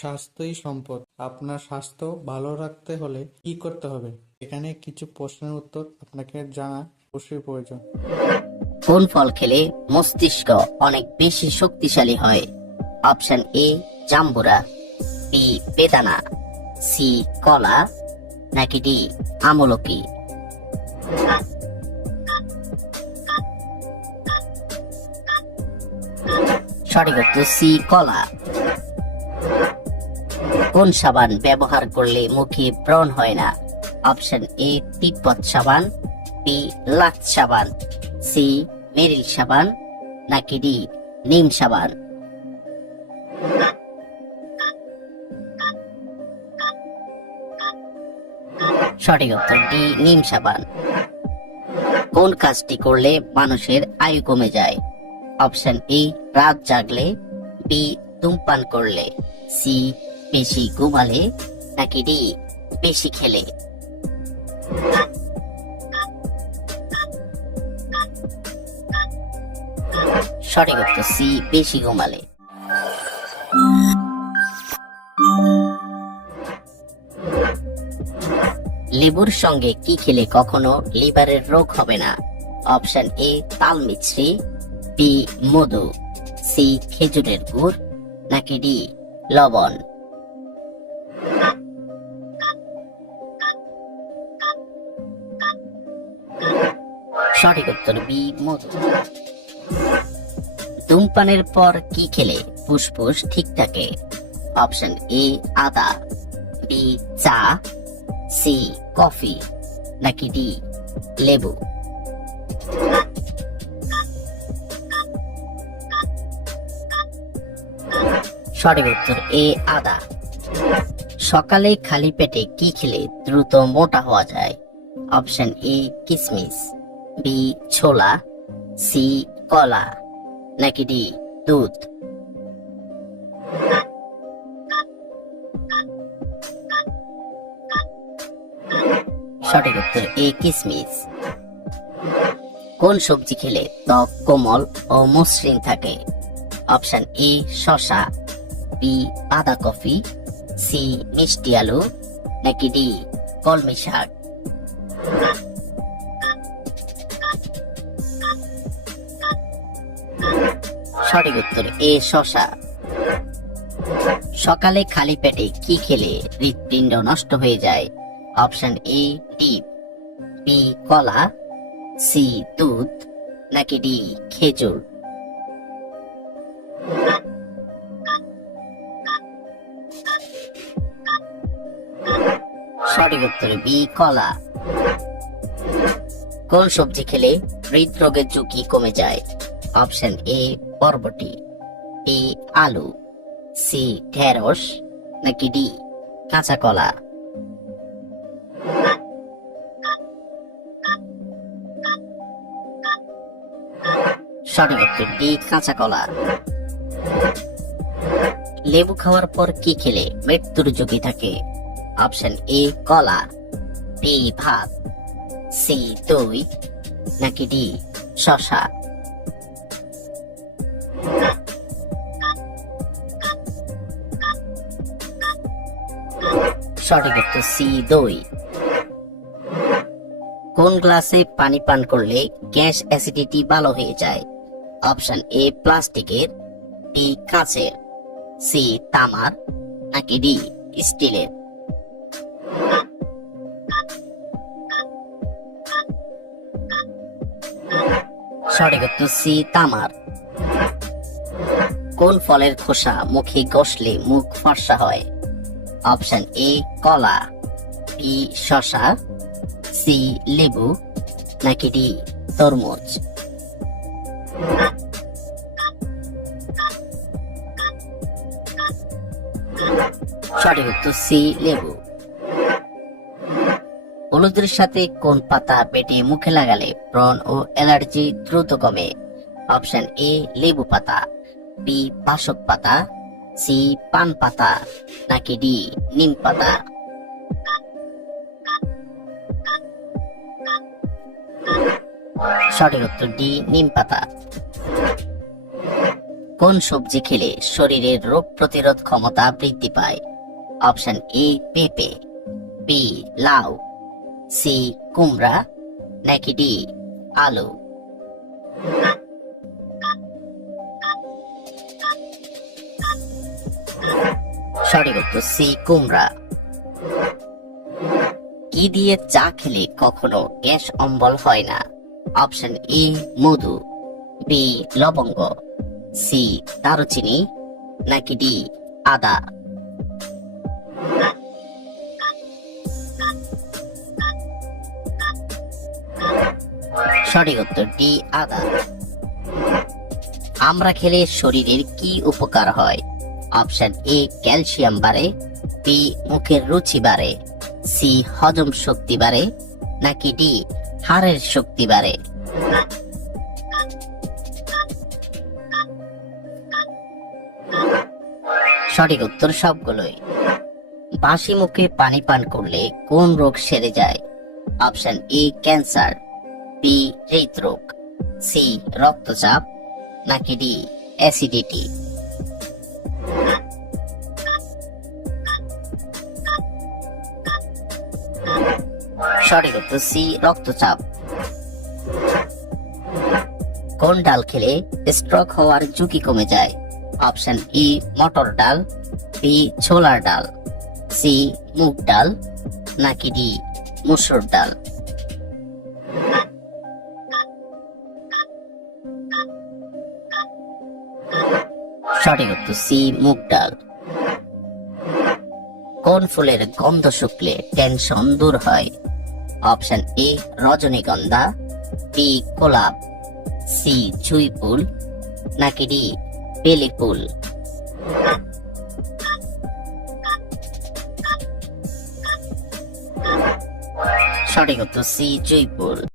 স্বাস্থ্যই সম্পদ। আপনার স্বাস্থ্য ভালো রাখতে হলে কি করতে হবে? এখানে কিছু প্রশ্নের উত্তর আপনাকে জানা অবশ্যই প্রয়োজন। কোন ফল খেলে মস্তিষ্ক অনেক বেশি শক্তিশালী হয়? অপশন এ জাম্বুরা, বি বেদানা, সি কলা, নাকি ডি আমলকি? সঠিক উত্তর সি কলা। কোন সাবান ব্যবহার করলে মুখে ব্রণ হয় না? অপশন এ তিব্বত সাবান, বি লাক্স সাবান, সি মেরিল সাবান, নাকি ডি নিম সাবান? সঠিক উত্তর ডি নিম সাবান। কোন কাজটি করলে মানুষের আয়ু কমে যায়? অপশন এ রাত জাগলে, বি ধূমপান করলে, সি বেশি ঘুমালে, নাকি ডি বেশি খেলে? সঠিক উত্তর সি বেশি ঘুমালে। লেবুর সঙ্গে কি খেলে কখনো লিভারের রোগ হবে না? অপশন এ তাল মিছরি, বি মধু, সি খেজুরের গুড়, নাকি ডি লবণ? সঠিক উত্তর বি মধু। ধূমপানের পর কি খেলে ফুসফুস ঠিক থাকে? অপশন এ আদা, বি চা, সি কফি, নাকি ডি লেবু? সঠিক উত্তর এ আদা। সকালে খালি পেটে কি খেলে দ্রুত মোটা হওয়া যায়? অপশন এ কিশমিশ, বি ছোলা, সি কলা, নাকি ডি দুধ? সঠিক উত্তর এ কিশমিশ। কোন সবজি খেলে ত্বক কোমল ও মসৃণ থাকে? অপশন এ শসা, বি বাঁধাকপি, সি মিষ্টি আলু, নাকি ডি কলমি শাক? সঠিক উত্তর এ শসা। সকালে খালি পেটে কি খেলে হৃৎপিণ্ড নষ্ট হয়ে যায়? অপশন এ ডিম, বি কলা, সি দুধ, নাকি ডি খেজুর? সঠিক উত্তর বি কলা। কোন সবজি খেলে হৃদরোগের ঝুঁকি কমে যায়? অপশন এ বরবটি, বি আলু, সি ঢেঁড়স, নাকি ডি কাঁচা কলা? সঠিক উত্তর ডি কাঁচা কলা। লেবু খাওয়ার পর কি খেলে মৃত্যুর ঝুঁকি থাকে? অপশন এ কলা, বি ভাত, সি দই, নাকি ডি শসা? সঠিক উত্তর সি দই। কোন গ্লাসে পানি পান করলে গ্যাস অ্যাসিডিটি ভালো হয়ে যায়? অপশন এ প্লাস্টিকের, বি কাঁচের, সি তামার, নাকি ডি স্টিলের? সঠিক উত্তর সি তামার। কোন ফলের খোসা মুখে ঘষলে মুখ ফর্সা হয়? অপশন এ কলা, বি শসা, সি লেবু, নাকি ডি তরমুজ? সঠিক উত্তর সি লেবু। হলুদের সাথে কোন পাতা বেটে মুখে লাগালে ব্রণ ও অ্যালার্জি দ্রুত কমে? অপশন এ লেবু পাতা, বি বাসক পাতা, সি পান পাতা, নাকি ডি নিম পাতা? সঠিক উত্তর ডি নিম পাতা। কোন সবজি খেলে শরীরের রোগ প্রতিরোধ ক্ষমতা বৃদ্ধি পায়? অপশন এ পেঁপে, বি লাউ, সি কুমড়া, নাকি ডি আলু? সঠিক উত্তর সি কুমড়া। কি দিয়ে চা খেলে কখনো গ্যাস অম্বল হয় না? অপশন এ মধু, বি লবঙ্গ, সি দারুচিনি, নাকি ডি আদা? সঠিক উত্তর ডি আদা। আমরা খেলে শরীরের কি উপকার হয়? অপশন এ ক্যালসিয়াম বাড়ে, বি মুখের রুচি বাড়ে, সি হজম শক্তি বাড়ে, নাকি ডি হাড়ের শক্তি বাড়ে? সঠিক উত্তর সবগুলোই। বাসি মুখে পানি পান করলে কোন রোগ সেরে যায়? অপশন এ ক্যান্সার, বি হৃদরোগ, সি রক্তচাপ, নাকি ডি অ্যাসিডিটি? সঠিক উত্তর সি রক্তচাপ। কোন ডাল খেলে স্ট্রোক হওয়ার ঝুঁকি কমে যায়? অপশন ই মটর ডাল, বি ছোলার ডাল, সি মুগ ডাল, নাকি ডি মসুর ডাল? সঠিক উত্তর সি মুগ ডাল। কোন ফুলের গন্ধ শুকলে টেনশন দূর হয়? অপশন এ রজনীগন্ধা, বি গোলাপ, সি জুঁই ফুল, নাকি ডি বেলি ফুল? সঠিক উত্তর সি জুঁই ফুল।